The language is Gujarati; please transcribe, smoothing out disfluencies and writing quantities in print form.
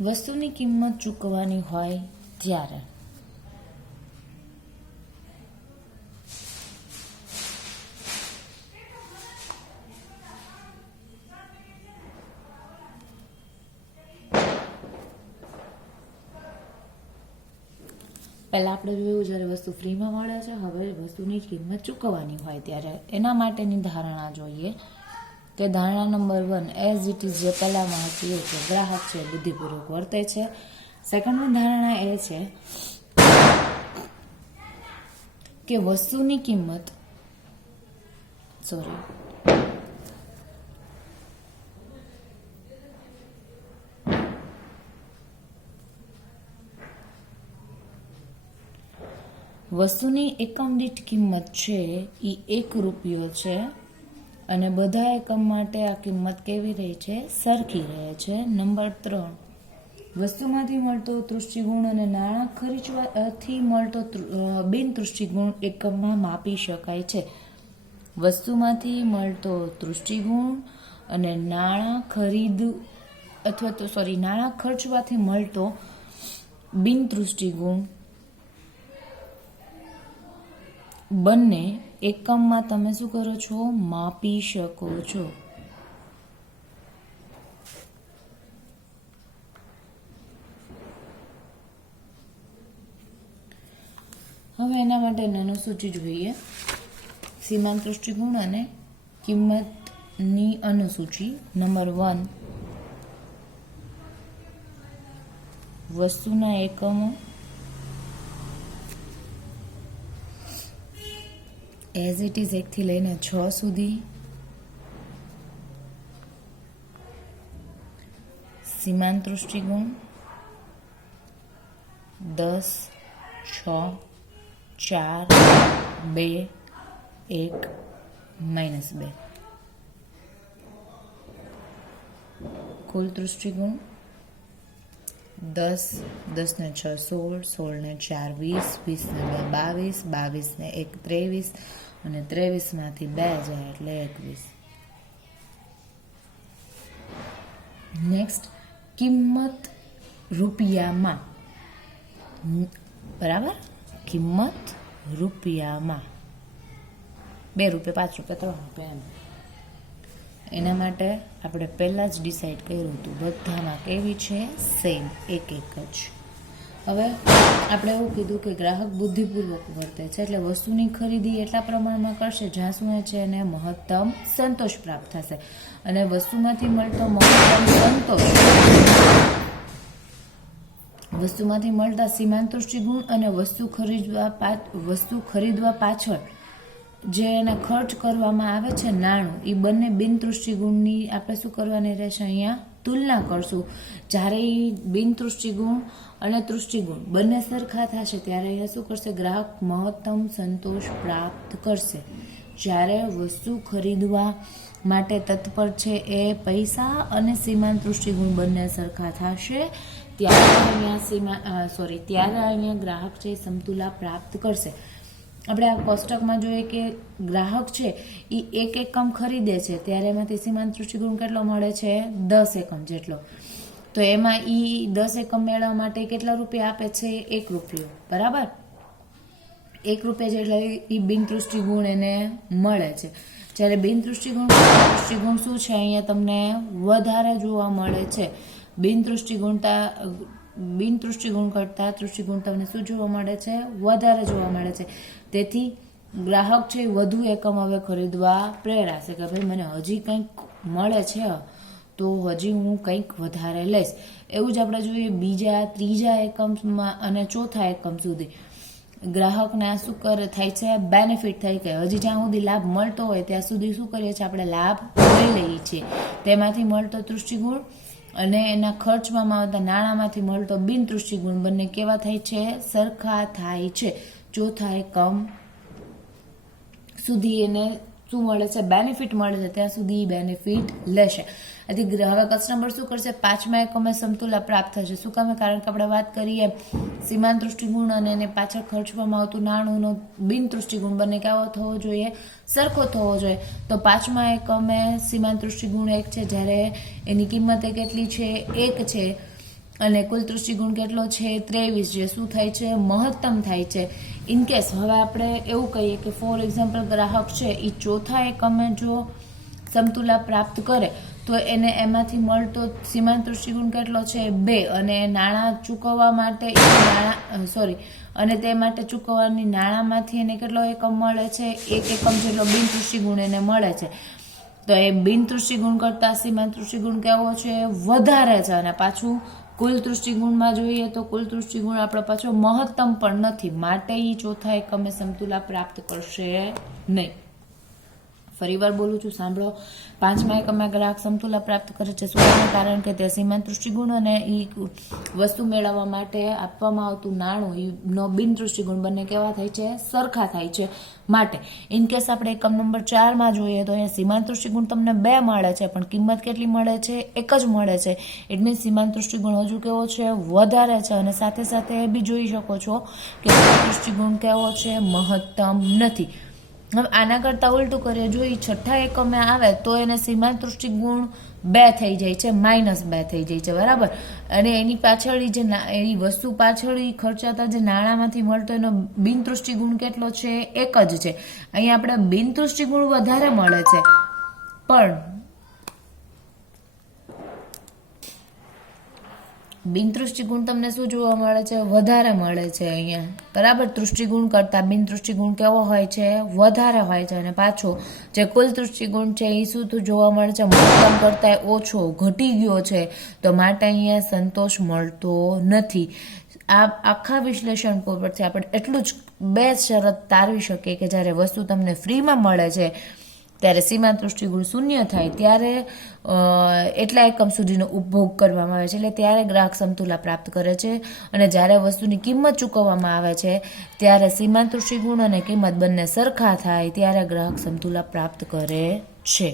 વસ્તુની કિંમત ચૂકવવાની હોય ત્યારે પહેલાં આપણે જોયું જ્યારે વસ્તુ ફ્રીમાં મળે છે, હવે વસ્તુની કિંમત ચૂકવવાની હોય ત્યારે એના માટેની ધારણા જોઈએ કે ધારણા નંબર 1 એઝ ઇટ ઇઝ જે પહેલાંમાં હતી એ કે ગ્રાહક છે બુદ્ધિપૂર્વક વર્તે છે. સેકન્ડની ધારણા એ છે કે વસ્તુની કિંમત વસ્તુની એકમ દીઠ કિંમત છે એ 1 રૂપિયો છે અને બધા એકમ માટે આ કિંમત કેવી રહે છે? સરખી રહે છે. નંબર 3, વસ્તુમાંથી મળતો તૃષ્ટિગુણ અને નાણાં ખર્ચવાથી મળતો બિનતૃષ્ટિગુણ એકમમાં માપી શકાય છે. વસ્તુમાંથી મળતો તૃષ્ટિગુણ અને નાણાં ખર્ચવાથી મળતો બિનતૃષ્ટિગુણ બંને એકમમાં તમે શું કરો છો? માપી શકો છો. હવે એના માટે અનુસૂચિ જોઈએ. સીમાંત તૃષ્ટિગુણ અને કિંમતની અનુસૂચિ. નંબર 1, વસ્તુના એકમો એઝ ઇટ ઇઝ 1 થી લઈને 6 સુધી. સીમાંત તૃષ્ટિગુણ 10, 6, 4, 2, 1, -2. કુલ તૃષ્ટિગુણ 10, 10 ને 6 16, 16 ને 4 20, 20 ને 2 22, 22 ને 1 23 અને 23 માંથી 2 જાય એટલે 21. નેક્સ્ટ, કિંમત રૂપિયામાં. બરાબર, કિંમત રૂપિયામાં 2 રૂપિયા, 5 રૂપિયા, 3 રૂપિયા એમ. એના માટે આપણે પહેલાં જ ડિસાઈડ કર્યું હતું, બધામાં કેવી છે? સેમ, એક જ. હવે આપણે એવું કીધું કે ગ્રાહક બુદ્ધિપૂર્વક વર્તે છે એટલે વસ્તુની ખરીદી એટલા પ્રમાણમાં કરશે જ્યાં સુધી છે એને મહત્તમ સંતોષ પ્રાપ્ત થશે. અને વસ્તુમાંથી મળતો મહત્તમ સંતોષ, વસ્તુમાંથી મળતા સીમાંત તૃષ્ટિગુણ અને વસ્તુ ખરીદવા પાછળ જે એને ખર્ચ કરવામાં આવે છે નાણું, એ બંને બિનતૃષ્ટિગુણની આપણે શું કરવાની રહેશે? અહીંયા તુલના કરશું. જ્યારે એ બિનતૃષ્ટિગુણ અને તૃષ્ટિગુણ બંને સરખા થશે ત્યારે અહીંયા શું કરશે? ગ્રાહક મહત્તમ સંતોષ પ્રાપ્ત કરશે. જ્યારે વસ્તુ ખરીદવા માટે તત્પર છે એ પૈસા અને સીમાંત તૃષ્ટિગુણ બંને સરખા થશે ત્યારે અહીંયા ગ્રાહક છે સમતુલા પ્રાપ્ત કરશે. આપણે આ કોષ્ટકમાં જોઈએ કે ગ્રાહક છે એ 1 એકમ ખરીદે છે ત્યારે એમાંથી સીમાંત તૃષ્ટિગુણ કેટલો મળે છે? 10 એકમ જેટલો. તો એમાં એ 10 એકમ મેળવવા માટે કેટલા રૂપિયા આપે છે? 1 રૂપિયો. બરાબર, 1 રૂપિયા જેટલા એ બિનતૃષ્ટિગુણ એને મળે છે. જ્યારે બિનતૃષ્ટિગુણ શું છે? અહીંયા તમને વધારે જોવા મળે છે. બિનતૃષ્ટિગુણ કરતા તૃષ્ટિગુણ તમને શું જોવા મળે છે? વધારે જોવા મળે છે. તેથી ગ્રાહક છે વધુ એકમ હવે ખરીદવા પ્રેરાશે કે ભાઈ મને હજી કંઈક મળે છે તો હજી હું કંઈક વધારે લઈશ. એવું જ આપણે જોઈએ બીજા, ત્રીજા એકમમાં અને ચોથા એકમ સુધી ગ્રાહકને આ શું થાય છે? બેનિફિટ થાય કે હજી જ્યાં સુધી લાભ મળતો હોય ત્યાં સુધી શું કરીએ છીએ? આપણે લાભ લઈ લઈએ છીએ. તેમાંથી મળતો તૃષ્ટિગુણ અને એના ખર્ચમાં આવતા નાણાંમાંથી મળતો બિનતૃષ્ટિગુણ બંને કેવા થાય છે? સરખા થાય છે. ચોથા એકમ સુધી એને શું મળે છે? બેનિફિટ મળે છે. ત્યાં સુધી બેનિફિટ લેશે. આથી હવે કસ્ટમર શું કરશે? 5મા એકમે સમતુલા પ્રાપ્ત થશે. શું કામે? કારણ કે આપણે વાત કરીએ સીમાંત તૃષ્ટિગુણ અને એને પાછળ ખર્ચવામાં આવતું નાણુંનો બિનતૃષ્ટિગુણ બંને કેવો થવો જોઈએ? સરખો થવો જોઈએ. તો 5મા એકમે સીમાંત તૃષ્ટિગુણ 1 છે જ્યારે એની કિંમત કેટલી છે? 1 છે. અને કુલ તૃષ્ટિગુણ કેટલો છે 23, જે શું થાય છે મહત્તમ થાય છે. ઇનકેસ હવે આપણે એવું કહીએ કે ફોર એક્ઝામ્પલ ગ્રાહક છે એ ચોથા એકમે જો સમતુલા પ્રાપ્ત કરે તો એને એમાંથી મળતો સીમાંત તૃષ્ટિગુણ કેટલો છે 2, અને નાણાં ચૂકવવા માટે અને તે માટે ચૂકવવાની નાણાંમાંથી એને કેટલો એકમ મળે છે 1 એકમ જેટલો બિન તૃષ્ટિગુણ એને મળે છે. તો એ બિન તૃષ્ટિગુણ કરતા સીમાંત તૃષ્ટિગુણ કેવો છે વધારે છે. અને પાછું કુલ તૃષ્ટિગુણમાં જોઈએ તો કુલ તૃષ્ટિગુણ આપણો પાછો મહત્તમ પણ નથી, માટે એ ચોથા એકમે સમતુલા પ્રાપ્ત કરશે નહીં. ફરીવાર બોલું છું, સાંભળો. 5મા એકમે ગ્રાહક સમતુલા પ્રાપ્ત કરે છે શું? કારણ કે તે સીમાંત તૃષ્ટિગુણ અને એ વસ્તુ મેળવવા માટે આપવામાં આવતું નાણું નો બિન તૃષ્ટિગુણ બંને કેવા થાય છે સરખા થાય છે. માટે ઇનકેસ આપણે એકમ નંબર 4માં જોઈએ તો અહીંયા સીમાંત તૃષ્ટિગુણ તમને 2 મળે છે, પણ કિંમત કેટલી મળે છે 1 જ મળે છે. ઇટ મીન્સ સીમાંત તૃષ્ટિગુણ હજુ કેવો છે વધારે છે. અને સાથે સાથે એ બી જોઈ શકો છો કે તૃષ્ટિગુણ કેવો છે મહત્તમ નથી. હવે આના કરતાં ઉલટું કરીએ, જો એ છઠ્ઠા એકમે આવે તો એને સીમાંત તૃષ્ટિગુણ 2 થઈ જાય છે, -2 થઈ જાય છે, બરાબર. અને એની પાછળ જે એની વસ્તુ પાછળ ખર્ચાતા જે નાણાંમાંથી મળતો એનો બિન તૃષ્ટિગુણ કેટલો છે 1 જ છે. અહીંયા આપણે બિન તૃષ્ટિગુણ વધારે મળે છે, પણ બિન તૃષ્ટિગુણ તમને શું જોવા મળે છે વધારે મળે છે અહીંયા, બરાબર. તૃષ્ટિગુણ કરતા બિન તૃષ્ટિગુણ કેવો હોય છે વધારે હોય છે. અને પાછો જે કુલ તૃષ્ટિગુણ છે એ શું જોવા મળે છે મહત્તમ કરતા ઓછો ઘટી ગયો છે. તો માટે અહીંયા સંતોષ મળતો નથી. આ આખા વિશ્લેષણ પરથી આપણે એટલું જ 2 શરત તારવી શકીએ કે જ્યારે વસ્તુ તમને ફ્રીમાં મળે છે ત્યારે સીમાંત તૃષ્ટિગુણ 0 થાય, ત્યારે એટલા એકમ સુધીનો ઉપભોગ કરવામાં આવે છે, એટલે ત્યારે ગ્રાહક સમતુલા પ્રાપ્ત કરે છે. અને જ્યારે વસ્તુની કિંમત ચૂકવવામાં આવે છે ત્યારે સીમાંત તૃષ્ટિગુણ અને કિંમત બંને સરખા થાય ત્યારે ગ્રાહક સમતુલા પ્રાપ્ત કરે છે.